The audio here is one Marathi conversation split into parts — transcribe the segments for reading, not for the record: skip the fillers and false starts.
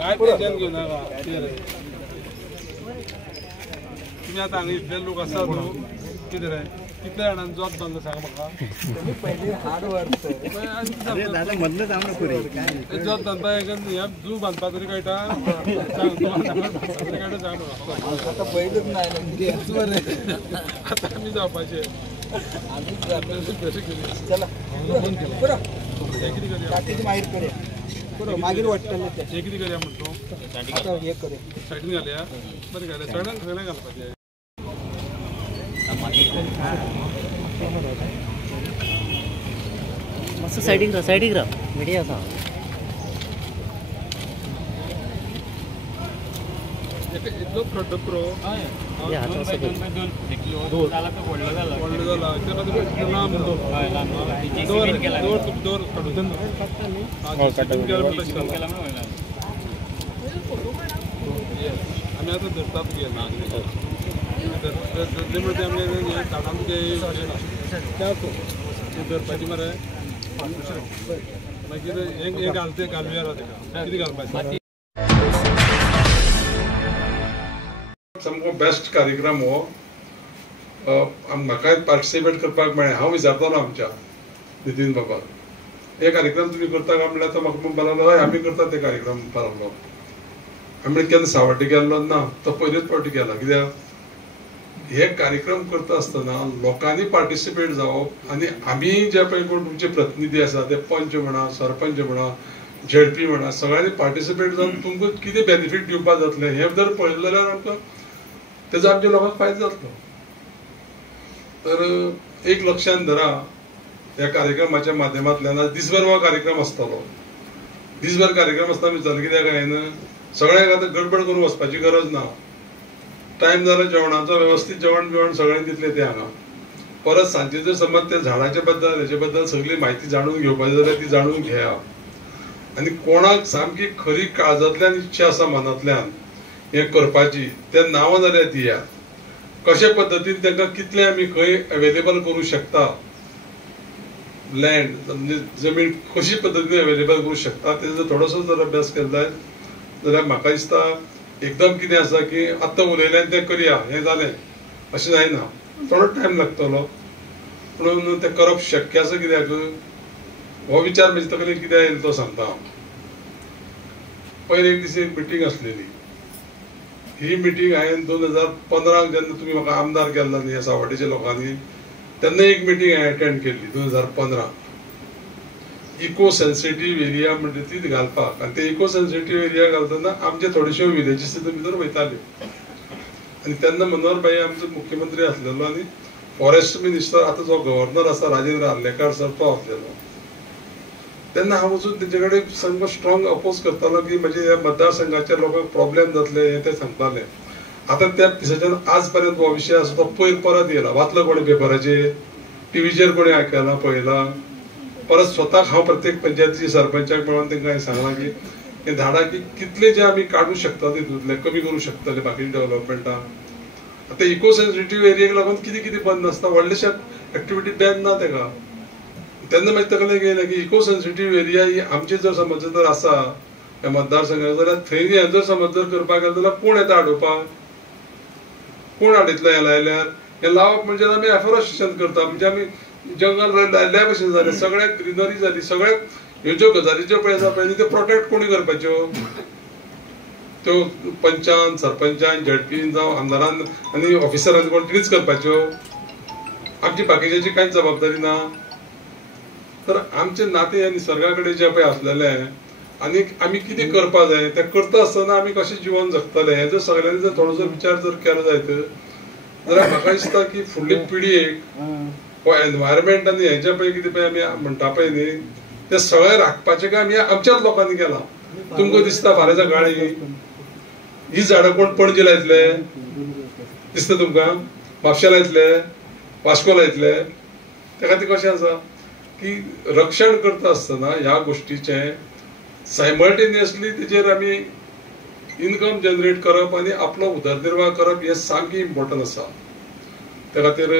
काय टेन्शन घेऊ नका. तुम्ही आता हांगा इतले लोक आसा न्हू, कितें रे कितल्या जाणांनी जॉब बांदलो सांग म्हाका. जॉब बांदपा हे जू बांदपा तरी कळटा तरी कळटा सांग म्हाका. आता आमी जावपाचे मागीर वाटतले हे कितें करया म्हणटा हे करूया सायडीन घालया. बरें घालया सगळ्यांक घालपाचें. मस्त सायडीक राव मिडिया आसा. इतलो फ्रंट प्रो व्हडलो जाला तेका तुमी लांब दोर काडून आमी आतां धरता तुगे लिमिट आमी झाडां धरपाची मरे. मागीर हे घालते घालुया तेका कितें घालपाचें. सामको बेस्ट कार्यक्रम हो. म्हाका पार्टिसिपेट करपाक मेळ्ळें. हांव विचारतालो आमच्या नितीन बाबाक हे कार्यक्रम तुमी करता काय म्हणल्यार तो म्हाका म्हणपाक लागलो हय आमी करता ते कार्यक्रम म्हणपाक लागलो. आमी केन्ना सावड्डे गेल्लो ना, तो पयलेच फावटी गेला. कित्याक हे कार्यक्रम करता आसतना लोकांनी पार्टिसिपेट जावप आनी आमी जे पळय कोण तुमचे प्रतिनिधी आसा ते पंच म्हणा, सरपंच म्हणा, झेडपी म्हणा, सगळ्यांनी पार्टिसिपेट जावन तुमकां कितें बेनिफीट दिवपाक जातलें हें जर पळयलें जाल्यार आमकां तेजो आमच्या लोकांक फायदो जातलो. तर एक लक्षांत धरा, ह्या कार्यक्रमाच्या माध्यमांतल्यान आज दिसभर हो कार्यक्रम आसतलो. दिसभर कार्यक्रम आसतना विचारलें कित्याक काय सगळ्यांक आतां गडबड करून वचपाची गरज ना. टायम जालो जेवणाचो, वेवस्थीत जेवण बिवण सगळें दितलें ते हांगा. परत सांजे जर समज ते झाडाच्या बद्दल हेचे बद्दल सगळी म्हायती जाणून घेवपाची जाल्यार ती जाणून घेया. आनी कोणाक सामकी खरी काळजांतल्यान इच्छा आसा मनांतल्यान हे करपाची ते नांवां जाल्यार दिया. कशे पद्दतीन तांकां कितले आमी खंय अवेलेबल करूं शकता, लँड म्हणजे जमीन कशी पद्दतीन अवेलेबल करूं शकता तेजो थोडोसो जर अभ्यास केलो जाल्यार म्हाका दिसता एकदम कितें आसा की आतां उलयल्यान तें करया हें जालें अशें जायना. थोडो टायम लागतलो पूण तें करप शक्य आसा. कित्याक हो विचार म्हजे तकलेन कित्याक येयलो तो सांगता हांव. पयले एक दीस एक मिटींग आसलेली. ही मिटींग हांवें 2015 जेन्ना तुमी म्हाका आमदार केल्लो न्ही ह्या सावड्डेच्या लोकांनी, तेन्ना एक मिटींग हांवें अटेंड केल्ली 2015. इको सेन्सिटीव एरिया म्हणजे ती घालपाक. आनी ते इको सेन्सिटीव एरिया घालतना आमचे थोडेशे विलेजीस भितर वयताले. आनी तेन्ना मनोहरभाई आमचो मुख्यमंत्री आसलेलो आनी फॉरेस्ट मिनिस्टर आतां जो गव्हर्नर आसा राजेंद्र आर्लेकर सर तो आसलेलो. तेन्ना हांव वचून तेजे कडेन सामको स्ट्रॉंग अपोज करतालो की म्हणजे ह्या मतदारसंघाच्या लोकांक प्रॉब्लेम जातले हे ते सांगताले. आतां त्या दिसाच्यान आज पर्यंत हो विशय आसा तो पयर परत येयला. वाचलो कोणी पेपराचेर, टीव्हीचेर कोणी आयकला पळयला. परत स्वताक हांव प्रत्येक पंचायतीच्या सरपंचाक मेळोन तांकां हांवें सांगलां की हे झाडां की कितले जे आमी काडूं शकता तितूंतले कमी करूं शकतले बाकीच्या डेव्हलपमेंटाक. आतां इको सेन्सिटीव एरियाक लागून कितें कितें बंद आसता, व्हडलेशे एक्टिविटी बॅन ना तेका. तेन्ना मागीर तकलेक येयलें की इको सेन्सिटीव एरिया ही आमची जर समज जर आसा ह्या मतदारसंघात जाल्यार थंय हे जर समज जर करपाक गेलो जाल्यार कोण येता हाडोवपाक, कोण हाडयतलो हे लायल्यार. हे लावप म्हणजे आमी एफोरेस्टेशन करता म्हणजे आमी जंगल लायल्या भशेन जालें. सगळ्याक ग्रीनरी जाली. सगळ्याक ह्यो ज्यो गजाली ज्यो पळय आसा पळय त्यो प्रोटेक्ट कोणी करपाच्यो, त्यो पंचान, सरपंचान, झेडपीन जावं आमदारान आनी ऑफिसरान कोण तिणीच करपाच्यो. आमची बाकीच्याची कांयच जबाबदारी ना. तर आमचे नाते ह्या निसर्गा कडेन जे पळय आसलेले आनी आमी कितें करपा जाय तें करता आसतना आमी कशें जिवन जगतले हे जर सगळ्यांनी जर थोडोसो विचार जर केलो जायत जाल्यार म्हाका दिसता की फुडले पिळगेक हो एनवायरमेंट आनी हे जे पळय कितें पळय आमी म्हणटा पळय न्ही ते सगळें राखपाचें काम हें आमच्याच लोकांनी केलां. तुमकां दिसता फाल्यां सकाळीं ही झाडां कोण पणजे लायतले, दिसता तुमकां म्हापशें लायतले वास्को लायतले त्या खातीर कशें आसा की रक्षण करता आसतना ह्या गोष्टीचे सायमल्टेनियसली तेजेर आमी इनकम जनरेट करप आनी आपलो उदरनिर्वाह करप हे सामकें इम्पॉर्टंट आसा त्या खातीर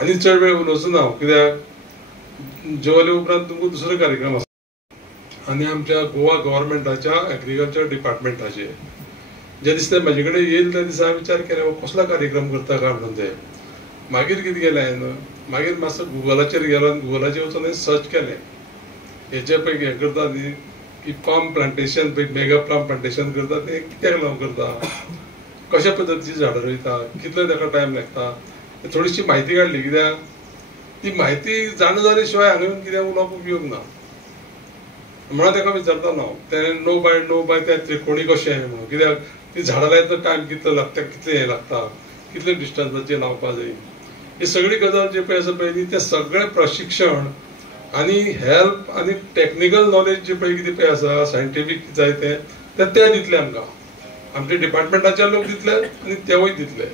आनी चड वेळ उलोवचो ना कित्याक जेवले उपरांत तुमकां दुसरो कार्यक्रम आसा आनी आमच्या गोवा गव्हर्मेंटाच्या एग्रीकल्चर डिपार्टमेंटाचे जे दिसता म्हाजे कडेन येयले त्या दिसा विचार केलो कसलो कार्यक्रम करता काय म्हणून ते मागीर कितें केलें हांवें मागीर मातसो गुगलाचेर गेलो आनी गुगलाचेर वचून हांवें सर्च केलें हेचे पळय हें करता न्ही की पाम प्लांटेशन पळय मेगा पाम प्लांटेशन करता तें कित्याक लागून करता कशा पद्दतीची झाडां रोयता कितलो ताका टायम लागता थोडीशी म्हायती काडली कित्याक ती म्हायती जाण जाले शिवाय हांगा येवन कित्याक उलोवप उपयोग ना म्हणून ताका विचारतालो हांव तें नो बाय तें त्रिकोणी कशें म्हणून कित्याक ती झाडां लायता टायम कितलो लागता कितलें हें लागता कितले डिस्टन्साचेर लावपा जाय ही सगळी गजाल जे पळय आसा पळय न्ही तें सगळें प्रशिक्षण आनी हेल्प आनी टॅक्निकल नॉलेज जे पळय कितें पळय आसा सायंटिफीक जाय तें दितले आमकां आमचे डिपार्टमेंटाचे लोक दितले आनी तेवूय दितले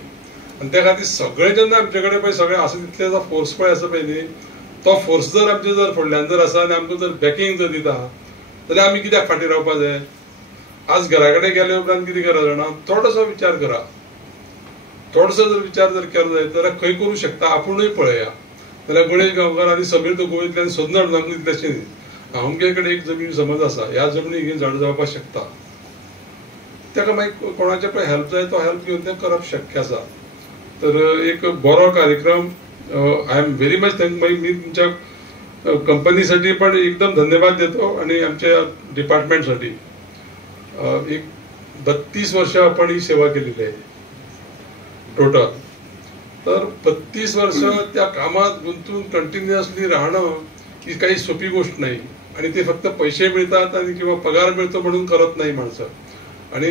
आनी त्या खातीर सगळे जेन्ना आमचे कडेन पळय सगळे आसा तितले जो फोर्स पळय आसा पळय न्ही तो फोर्स जर आमचे जर फुडल्यान जर आसा आनी आमकां जर बॅकींग जर दिता जाल्यार आमी कित्याक फाटीं रावपा जाय आज घरा कडेन गेले उपरांत कितें करा जाणा थोडोसो विचार करा थोडोसो जर विचार जर केलो जायत जाल्यार खंय करूं शकता आपुणूय पळया जाल्यार गणेश गांवकार आनी समीर तो गोंयतल्यान सोदून हाडून आमकां दितलेशें न्ही आमचे कडेन एक जमीन समज आसा ह्या जमनीक ही झाडां जावपाक शकता ताका मागीर कोणाचे पळय हेल्प जाय तो हेल्प घेवन तें करप शक्य आसा तर एक बरो कार्यक्रम I am very much thank me तुमच्या कंपनीसाठी पण एकदम धन्यवाद देतो आणि आमच्या डिपार्टमेंटसाठी एक 32 वर्ष आपण ही सेवा केलेली आहे टोटल तर 32 वर्ष त्या कामात गुंतून कंटिन्युअसली राहणं ही काही सोपी गोष्ट नाही आणि ते फक्त पैसे मिळतात आणि किंवा पगार मिळतो म्हणून करत नाही माणसं आणि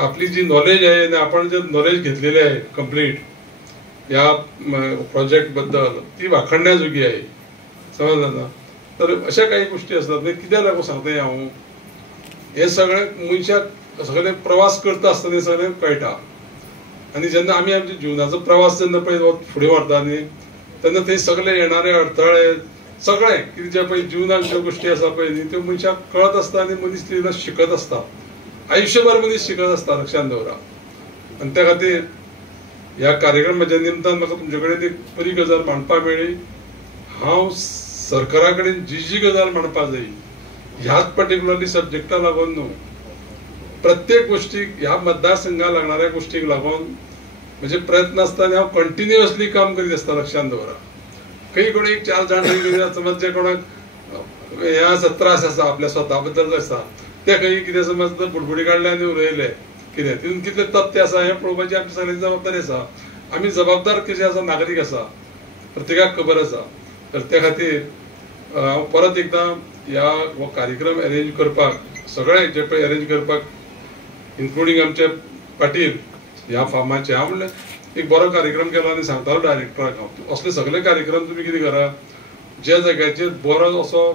आपली जी नॉलेज आहे आणि आपण जे नॉलेज घेतलेले आहे कंप्लीट या प्रोजेक्ट बद्दल ती वाखणण्याजोगी आहे समजलं ना तर अशा काही गोष्टी असतात कित्याक लागून सांगते हांव हे सगळे मनशाक सगळे प्रवास करता आसतना हे सगळें कळटा आनी जेन्ना आमी आमच्या जिवनाचो प्रवास जेन्ना पळय फुडें व्हरता न्ही तेन्ना थंय सगळे येणारे अडथळे सगळे कितें जे पळय जिवनाक ज्यो गोष्टी आसा पळय न्ही त्यो मनशाक कळत आसता आनी मनीस तितून शिकत आसता आयुश्यभर मनीस शिकत आसता लक्षांत दवरा आनी त्या खातीर ह्या कार्यक्रमाच्या निमतान म्हाका तुमचे कडेन एक बरी गजाल मांडपाक मेळ्ळी हांव सरकारा कडेन जी गजाल मांडपाक जाय ह्याच पर्टिक्युलरली सब्जेक्टा लागून न्हू प्रत्येक गोष्टीक ह्या मतदारसंघाक लागणाऱ्या गोष्टीक लागून म्हणजे प्रयत्न आसता आनी हांव कंटिन्युअसली काम करीत आसता लक्षांत दवरा खंय कोणी एक 4 जाण समज जे कोणाक हे आसा त्रास आसा आपल्या स्वता बद्दल आसा ते खंय कितें समज बुडबुडी काडले आनी उलयले कितें तितून कितले तथ्य आसा हें पळोवपाची आमची सगळ्यांची जबाबदारी आसा आमी जबाबदार कशे आसा नागरीक आसा प्रत्येकाक खबर आसा तर त्या खातीर हांव परत एकदां ह्या कार्यक्रम अरेंज करपाक सगळे जे पळय अरेंज करपाक इन्क्लुडींग आमचे पाटील ह्या फार्माचे हांव म्हणलें एक बरो कार्यक्रम केलो आनी सांगतालो डायरेक्टराक हांव असले सगळे कार्यक्रम तुमी कितें करा ज्या जाग्याचेर बरो असो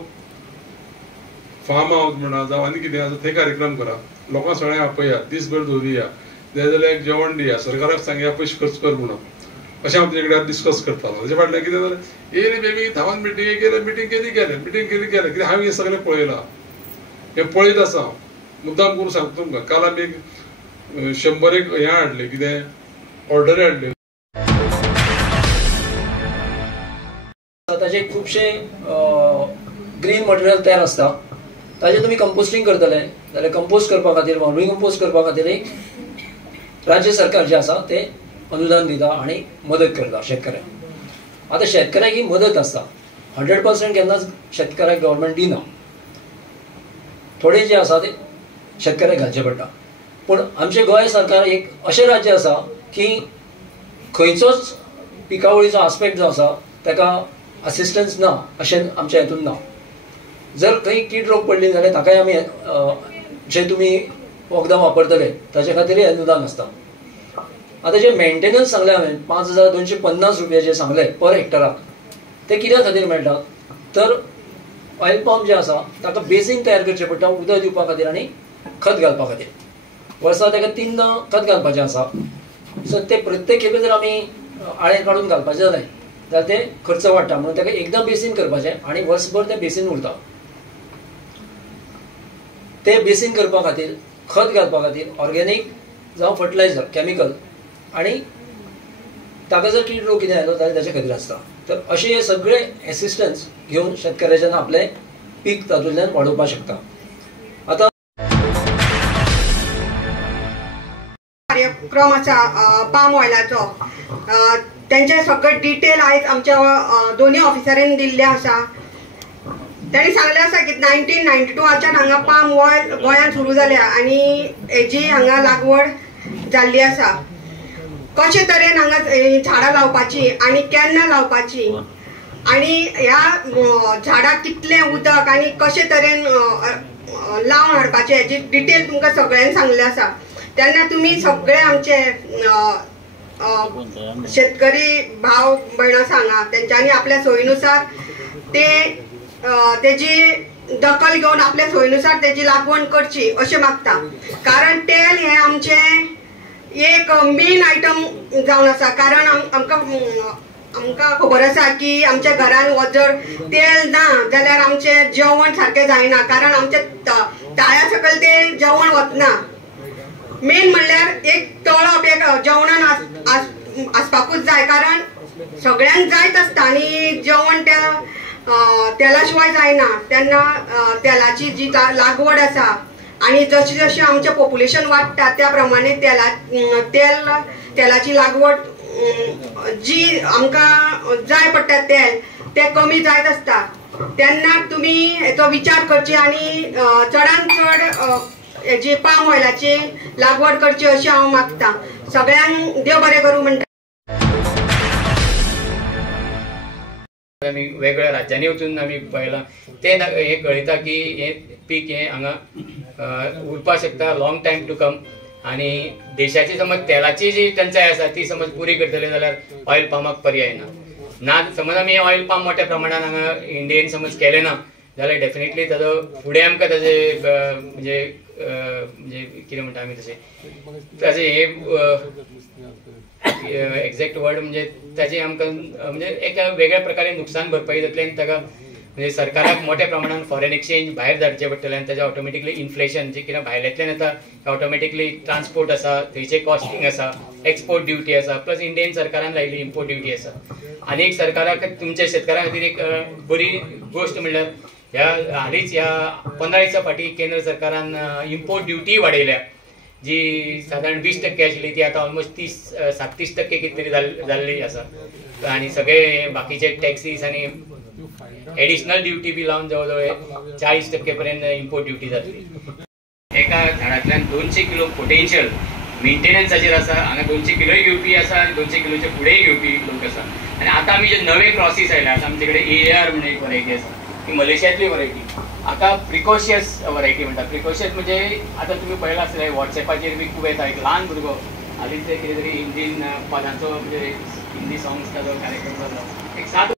फार्म हावस म्हणा जावं आनी कितें आसा थंय कार्यक्रम करा लोकांक सगळ्यांक आपया दीसभर दवरुया जाय जाल्यार एक जेवण दिया सरकाराक सांगया पयशे खर्च कर म्हणून अशें हांव तेजे कडेन डिस्कस करतालो ताचे फाटल्यान कितें जालें येयली बेबी धांवन मिटींग केली मिटींग केली कित्याक हांवें हें सगळें पळयलां हें पळयत आसा हांव मुद्दाम करून सांगता तुमकां काल आमी एक 100 हें हाडलें कितें ऑर्डरी हाडल्यो ताचे खुबशे ग्रीन मटेरियल तयार आसता ताजे तुमी कंपोस्टिंग करतले जाल्यार कंपोस्ट करपा खातीर वर्मी कंपोस्ट करपा खातीर राज्य सरकार जे आसा ते अनुदान दिता आणि मदत करता शेतकऱ्यांक आता शेतकऱ्याक ही मदत आसता 100% केन्नाच शेतकऱ्याक गव्हर्मेंट दिना थोडे जे आसा ते शेतकऱ्याक घालचे पडटा पूण आमचे गोंय सरकार एक अशें राज्य आसा की खंयचोच पिकावळीचो आस्पेक्ट जो आसा ताका असिस्टन्स ना अशें आमच्या हातून ना जर खंय कीड रोग पडली जाल्यार ताकाय आमी जे तुमी वखदां वापरतले ताचे खातीरय अनुदान आसता आता जे मेंटेनन्स सांगले हांवें 5250 रुपया जे सांगले पर हेक्टराक ते कित्या खातीर मेळटा तर ऑयल पंप जे आसा ताका बेसीन तयार करचें पडटा उदक दिवपा खातीर आनी खत घालपा खातीर वर्सा ताका 3 खत घालपाचें आसा सो ते प्रत्येक खेपे जर आमी आळें काडून घालपाचें जालें जाल्यार ते खर्च वाडटा म्हणून ताका एकदां बेसीन करपाचें आनी वर्सभर तें बेसीन उरता. ते बेसीन करपा खातीर खत घालपा खातीर ऑर्गेनीक जावं फर्टिलायझर केमिकल आनी ताका जर कीड रोग कितें आयलो जाल्यार ताचे खातीर आसता. तर अशें हे सगळे एसिस्टन्स घेवन शेतकाराच्यान आपलें पीक तातूंतल्यान वाडोवपाक शकता. आतां कार्यक्रम आसा पाम ऑयलाचो, त्यांचे सगळे डिटेल आयज आमच्या दोन्ही ऑफिसरांनी दिल्ले आसा. त्यांनी सांगले आसा की 1992च्यान हांगा पाम ऑयल गोंयांत सुरू जाल्या आनी हेजी हांगा लागवड जाल्ली आसा. कशे तरेन हांगा झाडां लावपाची आनी केन्ना लावपाची आनी ह्या झाडाक कितलें उदक आनी कशे तरेन लावन हाडपाचें हेजी डिटेल तुमकां सगळ्यांनी सांगले आसा. तेन्ना तुमी सगळे आमचे शेतकरी भाव भयणां सांगा, तेंच्यांनी आपल्या सोयीनुसार तेजी दखल घेवन आपल्या सोयीनुसार तेजी लागवण करची अशें मागता. कारण तेल हें आमचें एक मेन आयटम जावन आसा. कारण आमकां खबर आसा की आमच्या घरान जर तेल ना जाल्यार आमचें जेवण सारकें जायना. कारण आमच्या ताळ्या सकयल तें जेवण वतना. मेन म्हणल्यार एक तळप एक जेवणान आसपाकूच जाय. कारण सगळ्यांक जायत आसता आनी जेवण त्या तेला शिवाय जायना. तेन्ना तेलाची जी लागवड आसा आनी जशी जशी आमचें पॉप्युलेशन वाडटा त्या प्रमाणे तेलाची लागवड जी आमकां जाय पडटा तेल तें कमी जायत आसता. तेन्ना तुमी हेचो विचार करची आनी चडांत चड हेजी पाम ऑयलाची लागवड करची अशी हांव मागतां. सगळ्यांक देव बरें करूं म्हणटा. आमी वेगळ्या राज्यांनी वचून आमी पळयलां ते हे कळयता की हे पीक हे हांगा उरपाक शकता लॉंग टायम टू कम. आनी देशाची समज तेलाची जी टंचाई आसा ती समज पुरी करतले जाल्यार ऑयल पामाक पर्याय ना. समज आमी ऑयल पाम मोठ्या प्रमाणात हांगा इंडियेन समज केले ना जाल्यार डेफिनेटली ताजो फुडें आमकां ताजे म्हणजे कितें म्हणटा आमी ताजे हे एक्झॅक्ट वर्ड म्हणजे ताजे आमकां म्हणजे एका वेगळ्या प्रकारे नुकसान भरपाई जातलें आनी ताका म्हणजे सरकाराक मोठ्या प्रमाणात फॉरेन एक्सचेंज भायर धाडचें पडटलें आनी ताजें ऑटोमॅटिकली इन्फ्लेशन जे कितें भायल्यातल्यान येता ऑटोमॅटिकली ट्रान्सपोर्ट आसा थंयचे कॉस्टिंग आसा एक्सपोर्ट ड्युटी आसा प्लस इंडियन सरकारान लायिल्ली इम्पोर्ट ड्युटी आसा. आनी एक सरकाराक तुमच्या शेतकारां खातीर एक बरी गोश्ट म्हणल्यार ह्या हालींच ह्या 15 दिसां फाटीं केंद्र सरकारान इम्पोर्ट ड्युटी वाडयल्या जी साधारण 20% आशिल्ली ती आतां ऑलमोस्ट 37% कितें तरी जाल्ली आसा. आनी सगळे बाकीचे टॅक्सीस आनी एडिशनल ड्युटी बी लावन जवळ जवळ 40% पर्यंत इम्पोर्ट ड्युटी जातली. एका झाडांतल्यान 200 किलो पोटेन्शियल मेंटेनन्साचेर आसा. हांगा 200 किलोय घेवपी आसा आनी 200 किलोचे फुडेंय घेवपी लोक आसा. आनी आतां आमी जे नवे क्रॉसीस आयल्या आतां आमचे कडेन AAR म्हणून एक वरायटी आसा ही मलेशियांतली वरायटी. आतां प्रिकॉशियस वरायटी म्हणटा. प्रिकॉशियस म्हणजे आतां तुमी पळयलां आसतलें वॉट्सॅपाचेर बी खूब येता. एक ल्हान भुरगो हालींच कितें तरी हिंदीन पदांचो म्हणजे हिंदी सॉंग्स ताचो कार्यक्रम जाल्लो एक 7